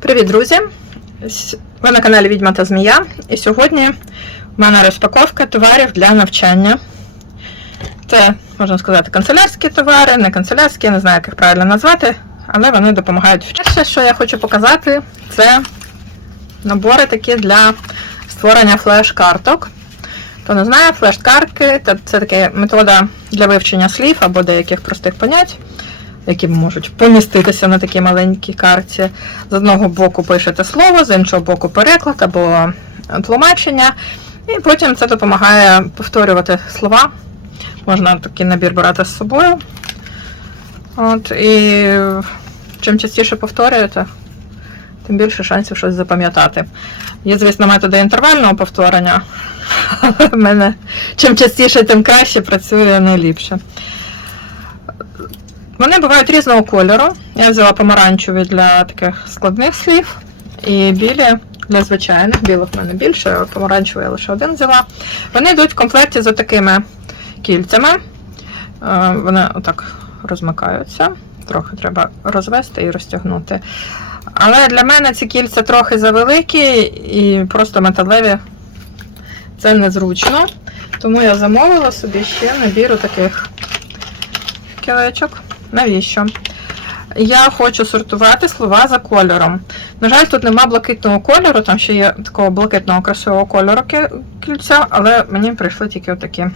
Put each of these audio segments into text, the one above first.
Привіт, друзі! Ви на каналі Відьма та Змія. І сьогодні в мене розпаковка товарів для навчання. Це, можна сказати, канцелярські товари, не канцелярські, я не знаю, як їх правильно назвати, але вони допомагають. Перше, що я хочу показати, це набори такі для створення флеш-карток. Хто не знає, флеш-картки це, така метода для вивчення слів або деяких простих понять, які можуть поміститися на такій маленькій карті. З одного боку пишете слово, з іншого боку переклад або тлумачення. І потім це допомагає повторювати слова. Можна такий набір брати з собою. От, і чим частіше повторюєте, тим більше шансів щось запам'ятати. Є, звісно, методи інтервального повторення, але в мене чим частіше, тим краще працює найліпше. Вони бувають різного кольору. Я взяла помаранчеві для таких складних слів і білі для звичайних. Білих в мене більше, помаранчевий я лише один взяла. Вони йдуть в комплекті з такими кільцями. Е, Вони отак розмикаються. Трохи треба розвести і розтягнути. Але для мене ці кільця трохи завеликі і просто металеві. Це незручно. Тому я замовила собі ще набір таких кілечок. Навіщо? Я хочу сортувати слова за кольором. На жаль, тут нема блакитного кольору, там ще є такого блакитного красивого кольору кільця, але мені прийшли тільки отакі.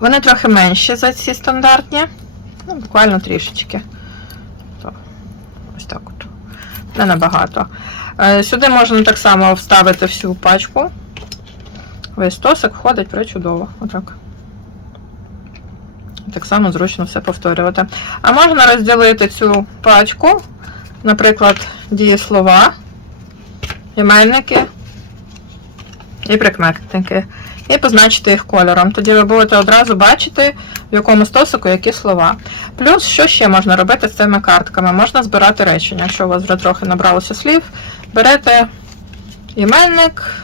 Вони трохи менші за ці стандартні. Ну, буквально трішечки. Ось так от. Не набагато. Е, Сюди можна так само вставити всю пачку. Весь стосик входить причудово. Отак. Так само зручно все повторювати. А можна розділити цю пачку, наприклад, дієслова, іменники і прикметники. І позначити їх кольором. Тоді ви будете одразу бачити, в якому стосику які слова. Плюс, що ще можна робити з цими картками? Можна збирати речення. Якщо у вас вже трохи набралося слів, берете іменник,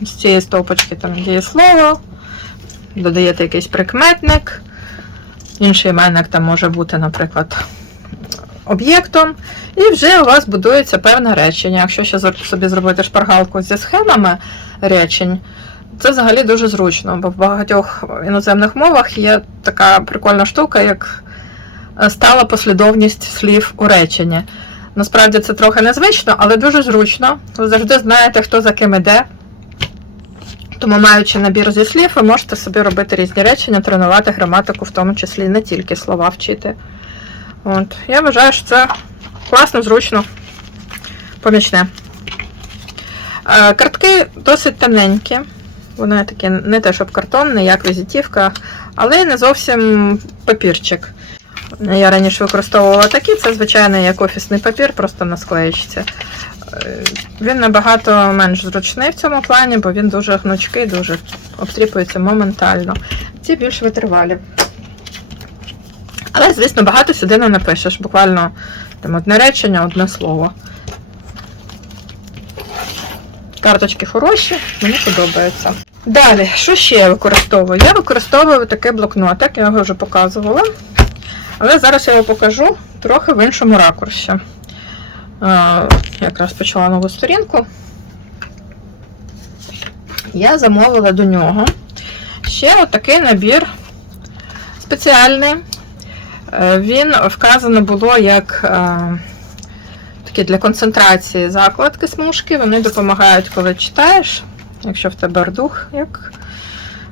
з цієї стовпочки там дієслово, додаєте якийсь прикметник. Інший іменник там може бути, наприклад, об'єктом. І вже у вас будується певне речення. Якщо ще собі зробити шпаргалку зі схемами речень, це взагалі дуже зручно, бо в багатьох іноземних мовах є така прикольна штука, як е, стала послідовність слів у реченні. Насправді це трохи незвично, але дуже зручно. Ви завжди знаєте, хто за ким іде. Тому, маючи набір зі слів, ви можете собі робити різні речення, тренувати граматику, в тому числі не тільки слова вчити. От. Я вважаю, що це класно, зручно, помічне. Е, Картки досить тоненькі. Вони такі не те, щоб картон, не як візитівка, але не зовсім папірчик. Я раніше використовувала такі, це звичайний як офісний папір, просто на склеєчці. Е, Він набагато менш зручний в цьому плані, бо він дуже гнучкий, дуже обстріпується моментально. Ці більш витривалі. Але, звісно, багато сюди не напишеш. Буквально там одне речення, одне слово. Карточки хороші, мені подобаються. Далі, що ще я використовую? Я використовую такий блокнотик, я його вже показувала. Але зараз я його покажу трохи в іншому ракурсі. Е, якраз почала нову сторінку. Я замовила до нього ще отакий набір спеціальний. Е, Він вказано було як е, такі для концентрації закладки смужки. Вони допомагають, коли читаєш, якщо в тебе ардух, як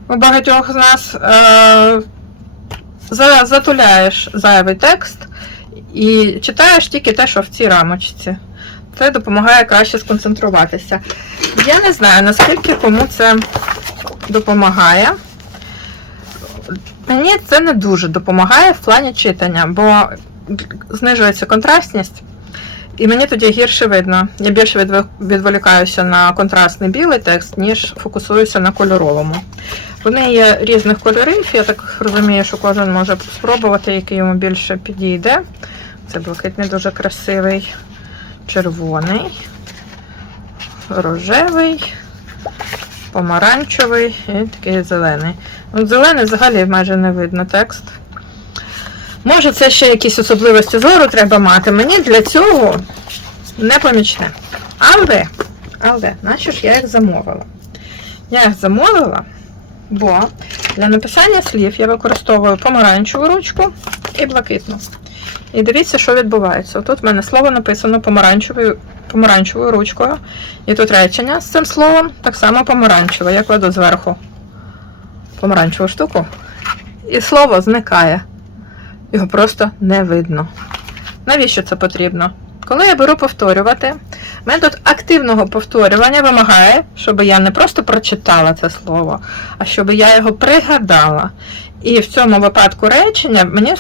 у багатьох з нас. Е, Затуляєш зайвий текст і читаєш тільки те, що в цій рамочці. Це допомагає краще сконцентруватися. Я не знаю, наскільки кому це допомагає. Мені це не дуже допомагає в плані читання, бо знижується контрастність, і мені тоді гірше видно. Я більше відволікаюся на контрастний білий текст, ніж фокусуюся на кольоровому. Вони є різних кольорів, я так розумію, що кожен може спробувати, який йому більше підійде. Це блакитний дуже красивий, червоний, рожевий, помаранчевий і такий зелений. От зелений взагалі майже не видно текст. Може, це ще якісь особливості зору треба мати. Мені для цього не помічне. Але, але, нащо ж я їх замовила? Я їх замовила, бо для написання слів я використовую помаранчеву ручку і блакитну. І дивіться, що відбувається. Тут в мене слово написано помаранчевою, помаранчевою ручкою. І тут речення з цим словом так само помаранчеве. Я кладу зверху помаранчеву штуку, і слово зникає. Його просто не видно. Навіщо це потрібно? Коли я беру повторювати, метод активного повторювання вимагає, щоб я не просто прочитала це слово, а щоб я його пригадала. І в цьому випадку речення мені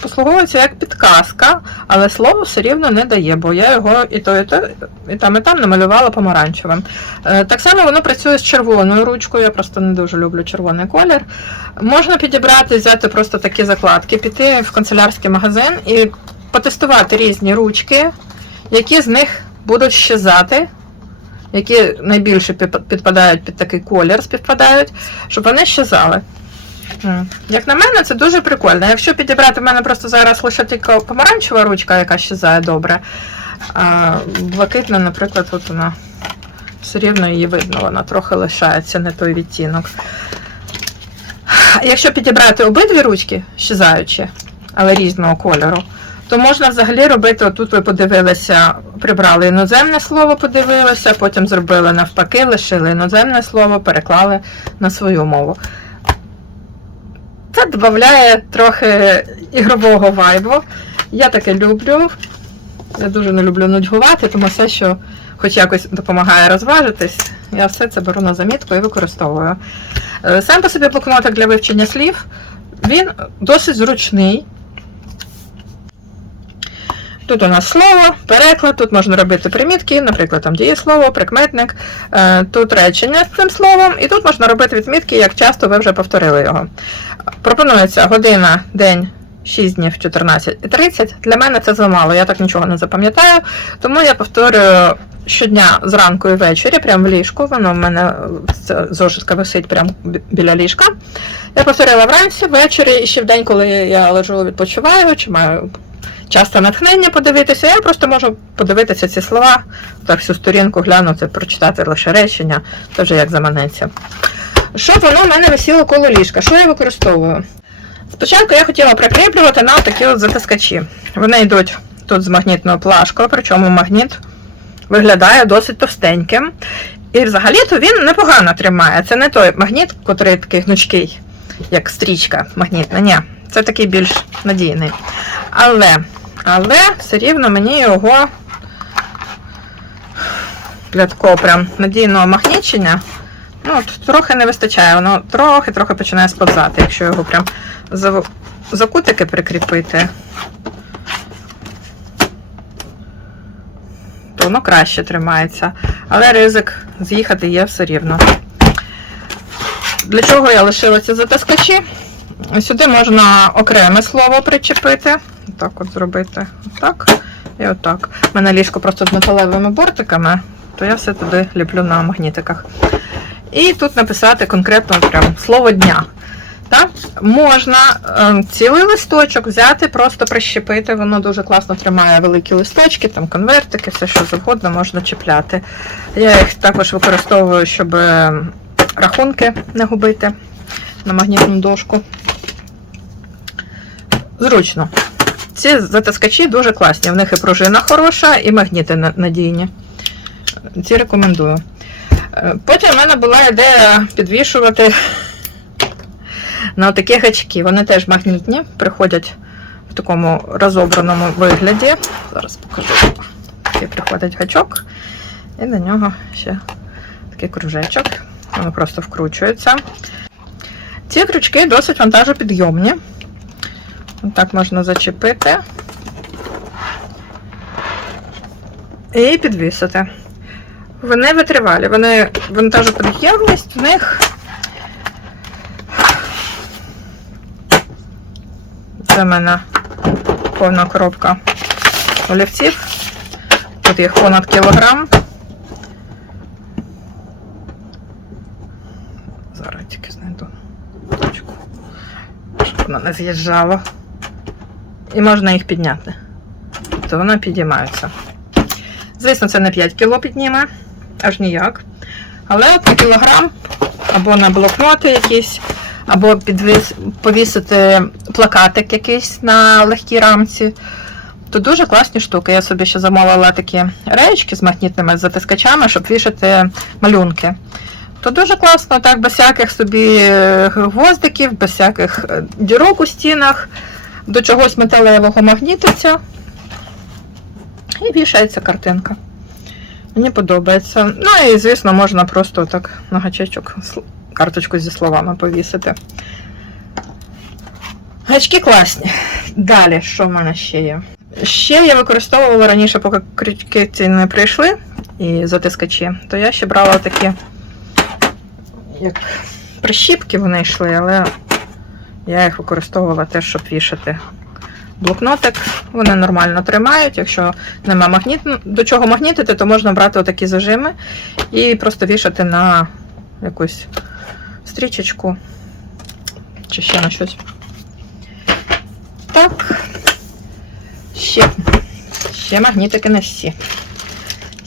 послуговується як підказка, але слово все рівно не дає, бо я його і то, і то, і там, і там намалювала помаранчевим. Е, Так само воно працює з червоною ручкою, я просто не дуже люблю червоний колір. Можна підібрати, взяти просто такі закладки, піти в канцелярський магазин і потестувати різні ручки, які з них будуть щезати, які найбільше підпадають під такий колір, співпадають, щоб вони щезали. Як на мене, це дуже прикольно. Якщо підібрати в мене просто зараз лише тільки помаранчева ручка, яка щезає добре, а блакитна, наприклад, от вона все рівно її видно, вона трохи лишається, не той відтінок. Якщо підібрати обидві ручки, щезаючі, але різного кольору, то можна взагалі робити, отут ви подивилися, прибрали іноземне слово, подивилися, потім зробили навпаки, лишили іноземне слово, переклали на свою мову. Це додає трохи ігрового вайбу. Я таке люблю. Я дуже не люблю нудьгувати, тому все, що хоч якось допомагає розважитись, я все це беру на замітку і використовую. Е, Сам по собі блокнотик для вивчення слів, він досить зручний. Тут у нас слово, переклад, тут можна робити примітки, наприклад, там дієслово, прикметник, Е, тут речення з цим словом, і тут можна робити відмітки, як часто ви вже повторили його. Пропонується година, день, 6 днів, 14 і 30. Для мене це замало, я так нічого не запам'ятаю, тому я повторюю щодня зранку і ввечері, прямо в ліжку. Воно в мене зошитка висить прямо біля ліжка. Я повторила вранці, ввечері і ще в день, коли я лежу, відпочиваю, чи маю часто натхнення подивитися, я просто можу подивитися ці слова, так всю сторінку глянути, прочитати лише речення, це вже як заманеться. Щоб воно в мене висіло коло ліжка. Що я використовую? Спочатку я хотіла прикріплювати на такі от затискачі. Вони йдуть тут з магнітною плашкою, причому магніт виглядає досить товстеньким. І взагалі-то він непогано тримає. Це не той магніт, котрий такий гнучкий, як стрічка магнітна. Ні, це такий більш надійний. Але, але все рівно мені його для такого прям надійного магнічення. Ну, трохи не вистачає, воно трохи-трохи починає сповзати, якщо його прям за, за кутики прикріпити. То воно краще тримається. Але ризик з'їхати є все рівно. Для чого я лишила ці затискачі? Сюди можна окреме слово причепити. Так от зробити. Отак і отак. У мене ліжко просто з металевими бортиками, то я все туди ліплю на магнітиках. І тут написати конкретно прям слово дня. Так? Можна е, цілий листочок взяти, просто прищепити. Воно дуже класно тримає великі листочки, там конвертики, все що завгодно можна чіпляти. Я їх також використовую, щоб е, рахунки не губити на магнітну дошку. Зручно. Ці затискачі дуже класні. В них і пружина хороша, і магніти надійні. Ці рекомендую. Е, Потім в мене була ідея підвішувати на такі гачки. Вони теж магнітні, приходять в такому розобраному вигляді. Зараз покажу. Такий приходить гачок, і на нього ще такий кружечок. Воно просто вкручується. Ці крючки досить вантажопідйомні. Так можна зачепити і підвісити. Вони витривалі, вони вантажопід'ємність в них. Це в мене повна коробка олівців. Тут їх понад кілограм. Зараз тільки знайду точку, щоб вона не з'їжджала. І можна їх підняти. То воно підіймається. Звісно, це не 5 кіло підніме, аж ніяк. Але на кілограм або на блокноти якісь, або підвіс, повісити плакатик якийсь на легкій рамці. То дуже класні штуки. Я собі ще замовила такі реєчки з магнітними затискачами, щоб вішати малюнки. То дуже класно, так, без всяких собі е, гвоздиків, без всяких е, дірок у стінах, до чогось металевого магнітиться. І вішається картинка. Мені подобається. Ну і, звісно, можна просто так на гачечок карточку зі словами повісити. Гачки класні. Далі, що в мене ще є? Ще я використовувала раніше, поки крючки не прийшли і затискачі, то я ще брала такі як прищіпки вони йшли, але я їх використовувала теж, щоб вішати блокнотик. Вони нормально тримають. Якщо нема магніт, до чого магнітити, то можна брати отакі зажими і просто вішати на якусь стрічечку чи ще на щось. Так. Ще. Ще магнітики на всі.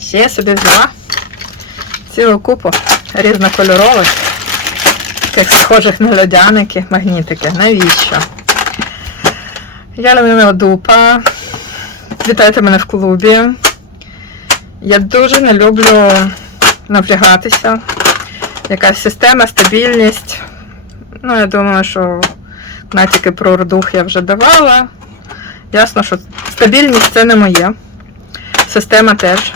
Ще я собі взяла цілу купу різнокольорових, таких схожих на льодяники, магнітики. Навіщо? Я Леміна Дупа. Вітайте мене в клубі. Я дуже не люблю напрягатися. Якась система, стабільність. Ну, я думаю, що натяки про рдух я вже давала. Ясно, що стабільність це не моє. Система теж.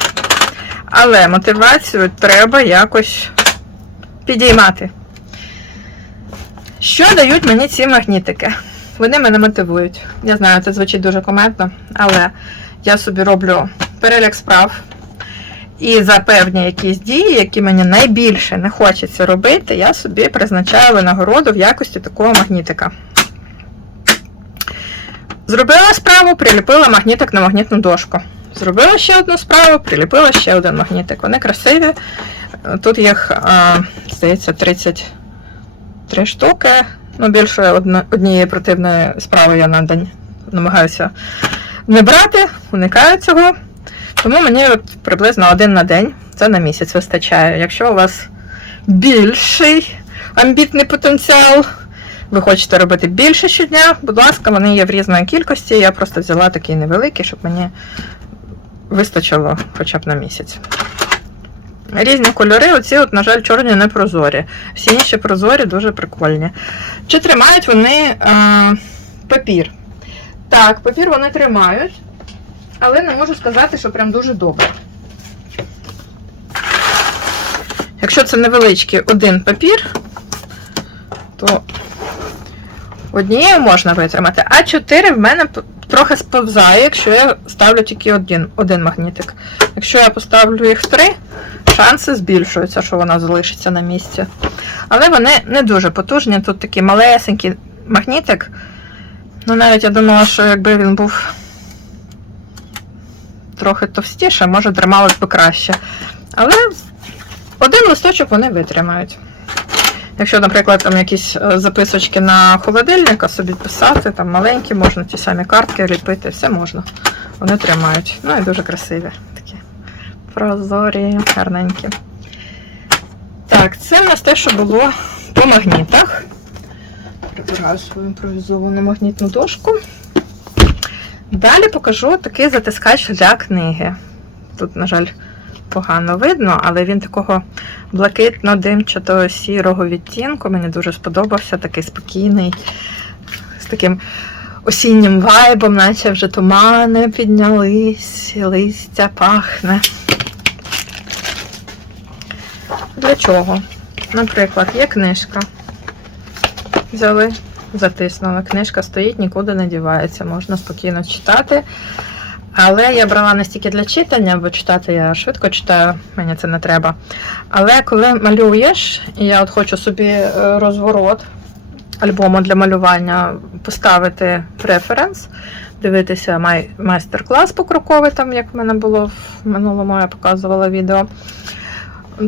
Але мотивацію треба якось підіймати. Що дають мені ці магнітики? Вони мене мотивують. Я знаю, це звучить дуже коментно, але я собі роблю перелік справ. І за певні якісь дії, які мені найбільше не хочеться робити, я собі призначаю винагороду в якості такого магнітика. Зробила справу, приліпила магнітик на магнітну дошку. Зробила ще одну справу, приліпила ще один магнітик. Вони красиві. Тут їх, здається, 30 три штуки. Ну, більше однієї противної справи я на день намагаюся не брати, уникаю цього. Тому мені от приблизно один на день це на місяць вистачає. Якщо у вас більший амбітний потенціал, ви хочете робити більше щодня, будь ласка, вони є в різної кількості. Я просто взяла такий невеликий, щоб мені вистачило хоча б на місяць. Різні кольори, оці, от, на жаль, чорні не прозорі. Всі інші прозорі дуже прикольні. Чи тримають вони е, папір? Так, папір вони тримають, але не можу сказати, що прям дуже добре. Якщо це невеличкий один папір, то однією можна витримати, а 4 в мене трохи сповзає, якщо я ставлю тільки один, один магнітик. Якщо я поставлю їх три, шанси збільшуються, що вона залишиться на місці. Але вони не дуже потужні. Тут такий малесенький магнітик. Ну, навіть я думала, що якби він був трохи товстіше, може трималось би краще. Але один листочок вони витримають. Якщо, наприклад, там якісь е, записочки на холодильник, а собі писати, там маленькі, можна ті самі картки ліпити, все можна. Вони тримають. Ну і дуже красиві. Прозорі, гарненькі. Так, це у нас те, що було по магнітах. Прибираю свою імпровізовану магнітну дошку. Далі покажу такий затискач для книги. Тут, на жаль, погано видно, але він такого блакитно-димчатого сірого відтінку. Мені дуже сподобався, такий спокійний, з таким осіннім вайбом, наче вже тумани піднялись, і листя пахне. Для чого? Наприклад, є книжка. Взяли, затиснули. Книжка стоїть, нікуди не дівається, можна спокійно читати. Але я брала не стільки для читання, бо читати я швидко читаю, мені це не треба. Але коли малюєш, і я от хочу собі е, розворот альбому для малювання поставити референс, дивитися май- майстер-клас покроковий, там як в мене було в минулому, я показувала відео,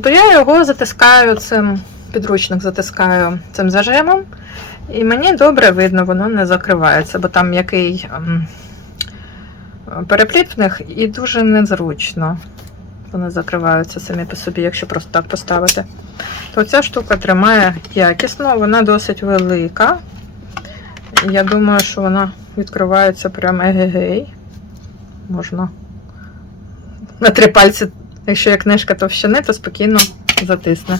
то я його затискаю цим, підручник затискаю цим зажимом. І мені добре видно, воно не закривається, бо там який ем, перепліт в них і дуже незручно. Вони закриваються самі по собі, якщо просто так поставити. То ця штука тримає якісно, вона досить велика. Я думаю, що вона відкривається прямо егегей. Можна на три пальці, якщо є книжка товщини, то спокійно затисне.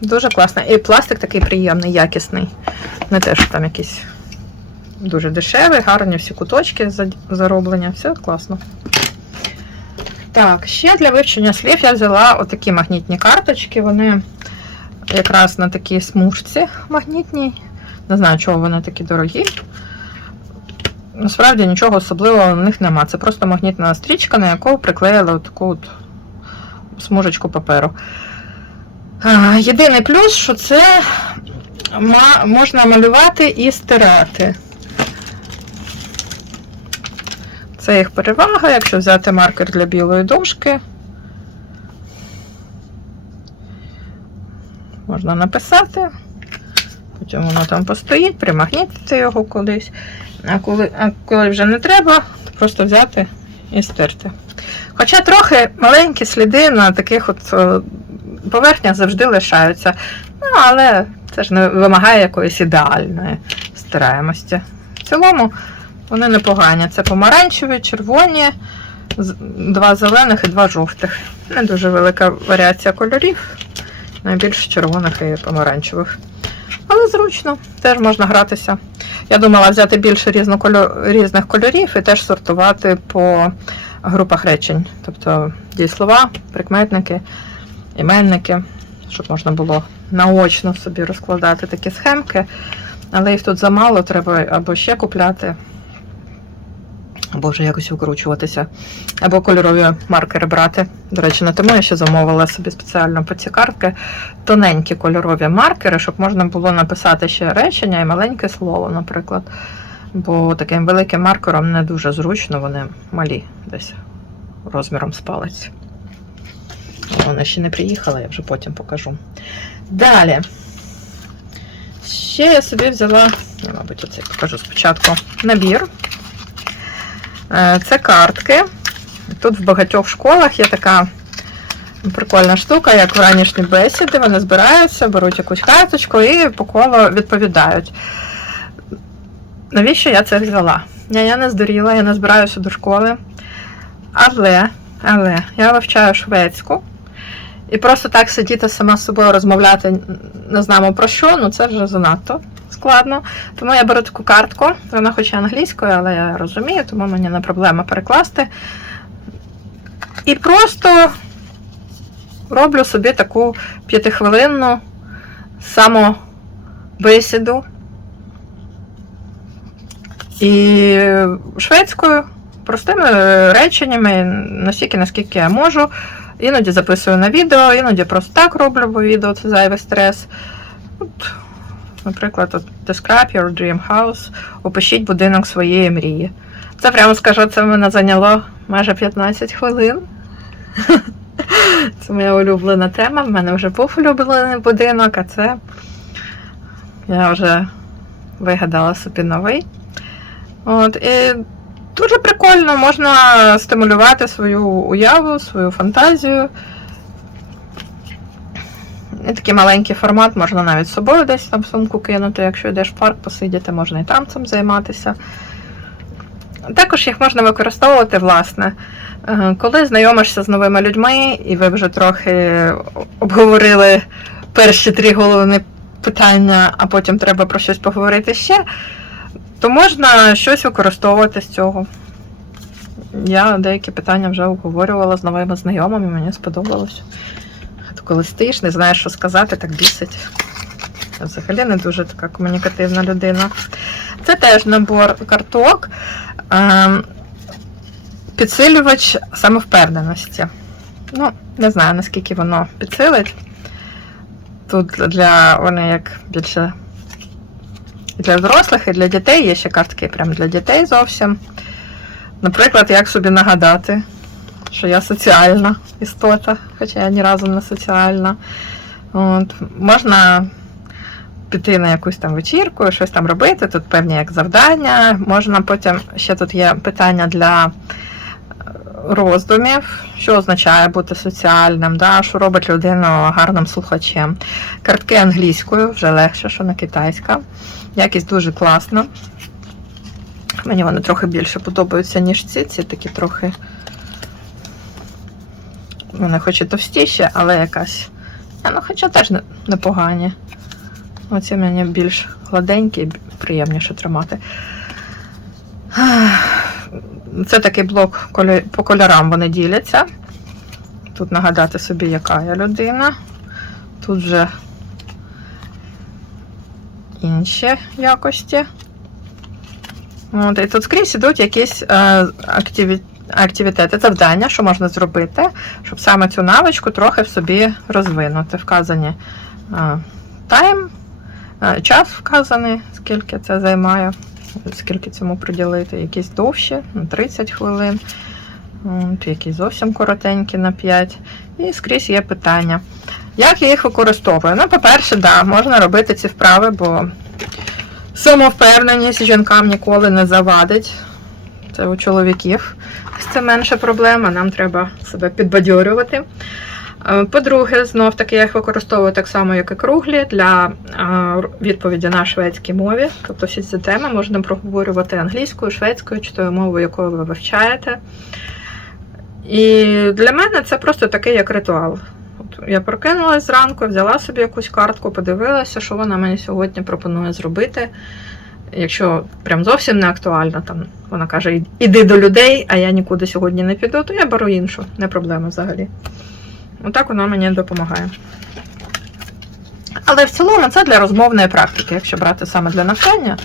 Дуже класно. І пластик такий приємний, якісний. Не те, що там якийсь дуже дешевий, гарні всі куточки за- зароблення, все класно. Так, ще для вивчення слів я взяла отакі магнітні карточки. Вони якраз на такій смужці магнітній. Не знаю, чого вони такі дорогі. Насправді нічого особливого в них нема. Це просто магнітна стрічка, на яку приклеїли таку от смужечку паперу. Єдиний плюс, що це можна малювати і стирати. Це їх перевага, якщо взяти маркер для білої дошки. Можна написати, потім воно там постоїть, примагнітити його кудись. А коли, а коли вже не треба, то просто взяти і стерти. Хоча трохи маленькі сліди на таких от поверхнях завжди лишаються. Ну, але це ж не вимагає якоїсь ідеальної стираємості. В цілому вони непогані. Це помаранчеві, червоні, два зелених і два жовтих. Не дуже велика варіація кольорів. Найбільше червоних і помаранчевих. Але зручно, теж можна гратися. Я думала взяти більше різних кольорів і теж сортувати по групах речень. Тобто дієслова, прикметники, іменники, щоб можна було наочно собі розкладати такі схемки. Але їх тут замало, треба або ще купляти, або вже якось викручуватися, або кольорові маркери брати. До речі, на тому я ще замовила собі спеціально по ці картки тоненькі кольорові маркери, щоб можна було написати ще речення і маленьке слово, наприклад. Бо таким великим маркером не дуже зручно, вони малі десь розміром з палець. Вони ще не приїхали, я вже потім покажу. Далі. Ще я собі взяла, я, мабуть, оце покажу спочатку набір. Е, Це картки. Тут в багатьох школах є така прикольна штука, як вранішні бесіди. Вони збираються, беруть якусь карточку і по колу відповідають. Навіщо я це взяла? Я, я не здуріла, я не збираюся до школи. Але, але я вивчаю шведську. І просто так сидіти сама з собою розмовляти не знаємо про що, ну це вже занадто складно. Тому я беру таку картку, вона хоч і англійською, але я розумію, тому мені не проблема перекласти. І просто роблю собі таку п'ятихвилинну самобесіду. І шведською, простими реченнями, настільки, наскільки я можу. Іноді записую на відео, іноді просто так роблю, бо відео це зайвий стрес. От, наприклад, от Describe your dream house, опишіть будинок своєї мрії. Це прямо скажу, це мене зайняло майже 15 хвилин. Це моя улюблена тема. В мене вже був улюблений будинок, а це я вже вигадала собі новий. От, і дуже прикольно, можна стимулювати свою уяву, свою фантазію. І такий маленький формат, можна навіть з собою десь там сумку кинути, якщо йдеш в парк посидіти, можна і там цим займатися. Також їх можна використовувати, власне, е, коли знайомишся з новими людьми, і ви вже трохи обговорили перші три головні питання, а потім треба про щось поговорити ще, то можна щось використовувати з цього. Я деякі питання вже обговорювала з новими знайомими, мені сподобалось. Коли стоїш, не знаєш, що сказати, так бісить. Я взагалі не дуже така комунікативна людина. Це теж набор карток. Ем, Підсилювач самовпевненості. Ну, не знаю, наскільки воно підсилить. Тут для вони як більше для дорослих і для дітей є ще картки прям для дітей зовсім. Наприклад, як собі нагадати, що я соціальна істота, хоча я ні разу не соціальна. От, можна піти на якусь там вечірку, щось там робити. Тут певні як завдання. Можна потім ще тут є питання для е, роздумів, що означає бути соціальним, да? що робить людину гарним слухачем. Картки англійською вже легше, що не китайська. Якість дуже класна. Мені вони трохи більше подобаються, ніж ці. Ці такі трохи. Вони хоч і товстіші, але якась. Ну, хоча теж непогані. Оці мені більш гладенькі, приємніше тримати. Це такий блок по кольорам вони діляться. Тут нагадати собі, яка я людина. Тут вже інші якості. От, і тут скрізь ідуть якісь е, активі... активітети, завдання, що можна зробити, щоб саме цю навичку трохи в собі розвинути. Вказані е, тайм, е, час вказаний, скільки це займає, скільки цьому приділити, якісь довші, на 30 хвилин, якісь зовсім коротенькі на 5. І скрізь є питання. Як я їх використовую? Ну, по-перше, да, можна робити ці вправи, бо самовпевненість жінкам ніколи не завадить. Це у чоловіків це менша проблема, нам треба себе підбадьорювати. Е, По-друге, знов таки я їх використовую так само, як і круглі, для е, відповіді на шведській мові. Тобто всі ці теми можна проговорювати англійською, шведською чи тою мовою, якою ви вивчаєте. І для мене це просто такий як ритуал. Я прокинулась зранку, взяла собі якусь картку, подивилася, що вона мені сьогодні пропонує зробити. Якщо прям зовсім не актуально, там вона каже, іди до людей, а я нікуди сьогодні не піду, то я беру іншу, не проблема взагалі. Отак вона мені допомагає. Але в цілому це для розмовної практики. Якщо брати саме для навчання,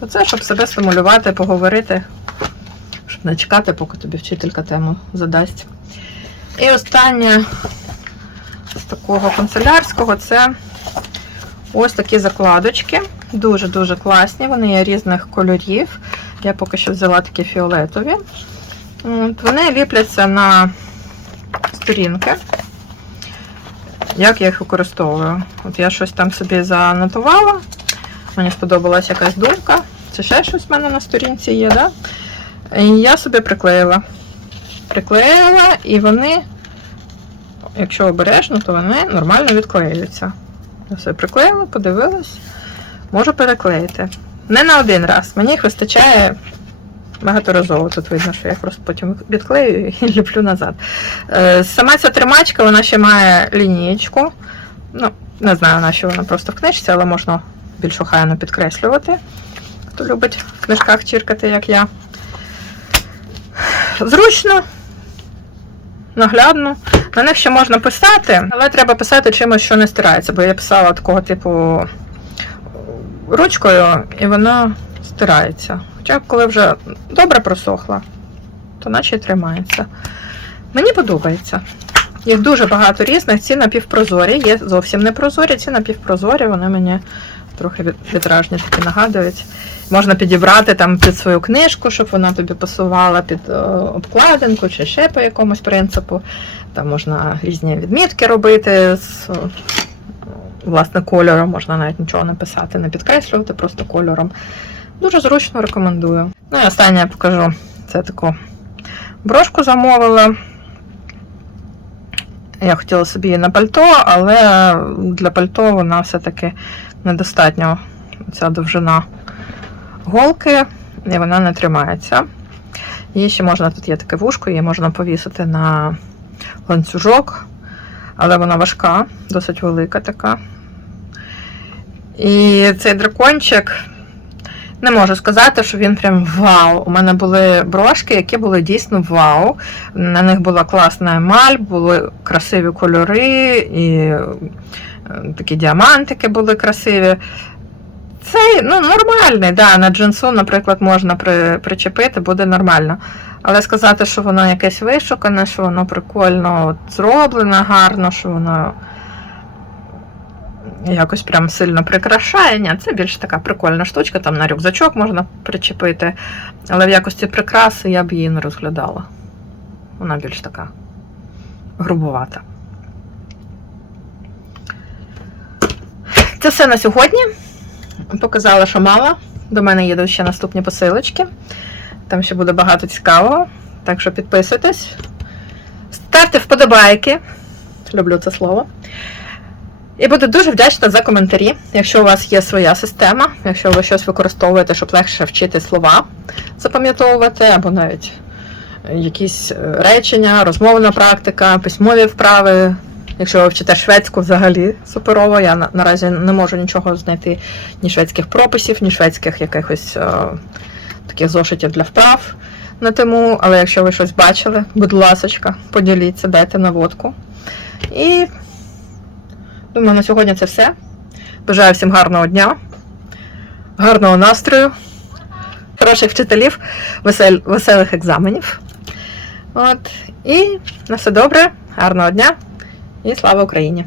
то це щоб себе стимулювати, поговорити, щоб не чекати, поки тобі вчителька тему задасть. І останнє з такого канцелярського це ось такі закладочки. Дуже-дуже класні. Вони є різних кольорів. Я поки що взяла такі фіолетові. От, Вони ліпляться на сторінки. Як я їх використовую? От я щось там собі занотувала. Мені сподобалась якась думка. Це ще щось в мене на сторінці є, да? І я собі приклеїла. Приклеїла, і вони, якщо обережно, то вони нормально відклеюються. Все приклеїла, подивилась, можу переклеїти. Не на один раз. Мені їх вистачає багаторазово. Тут видно, що я просто потім відклею і ліплю назад. Е, Сама ця тримачка, вона ще має лінієчку. Ну, не знаю, на що вона просто в книжці, але можна більш охайно підкреслювати. Хто любить в книжках чіркати, як я. Зручно, наглядно. На них ще можна писати, але треба писати чимось, що не стирається, бо я писала такого типу ручкою, і воно стирається. Хоча коли вже добре просохла, то наче й тримається. Мені подобається. Їх дуже багато різних, ці напівпрозорі, є зовсім не прозорі, ці напівпрозорі, вони мені трохи вітражні такі нагадують. Можна підібрати там під свою книжку, щоб вона тобі пасувала під е, обкладинку чи ще по якомусь принципу. Там можна різні відмітки робити з е, власне кольором, можна навіть нічого не писати, не підкреслювати, просто кольором. Дуже зручно рекомендую. Ну і останнє я покажу. Це таку брошку замовила. Я хотіла собі її на пальто, але для пальто вона все-таки недостатньо ця довжина голки, і вона не тримається. Її ще можна, тут є таке вушко, її можна повісити на ланцюжок, але вона важка, досить велика така. І цей дракончик, не можу сказати, що він прям вау. У мене були брошки, які були дійсно вау. На них була класна емаль, були красиві кольори, і такі діамантики були красиві. Цей ну, нормальний, да, на джинсу, наприклад, можна при, причепити, буде нормально. Але сказати, що воно якесь вишукане, що воно прикольно от, зроблено, гарно, що воно якось прям сильно прикрашає. Ні, це більш така прикольна штучка, там на рюкзачок можна причепити. Але в якості прикраси я б її не розглядала. Вона більш така грубувата. Це все на сьогодні. Показала, що мало. До мене їдуть ще наступні посилочки. Там ще буде багато цікавого. Так що підписуйтесь. Ставте вподобайки. Люблю це слово. І буду дуже вдячна за коментарі, якщо у вас є своя система, якщо ви щось використовуєте, щоб легше вчити слова запам'ятовувати, або навіть якісь е, речення, розмовна практика, письмові вправи. Якщо ви вчите шведську взагалі суперово, я на- наразі не можу нічого знайти ні шведських прописів, ні шведських якихось е, таких зошитів для вправ на тему. Але якщо ви щось бачили, будь ласочка, поділіться, дайте наводку. І думаю, на сьогодні це все. Бажаю всім гарного дня, гарного настрою, хороших вчителів, весель, веселих екзаменів. От. І на все добре, гарного дня і слава Україні!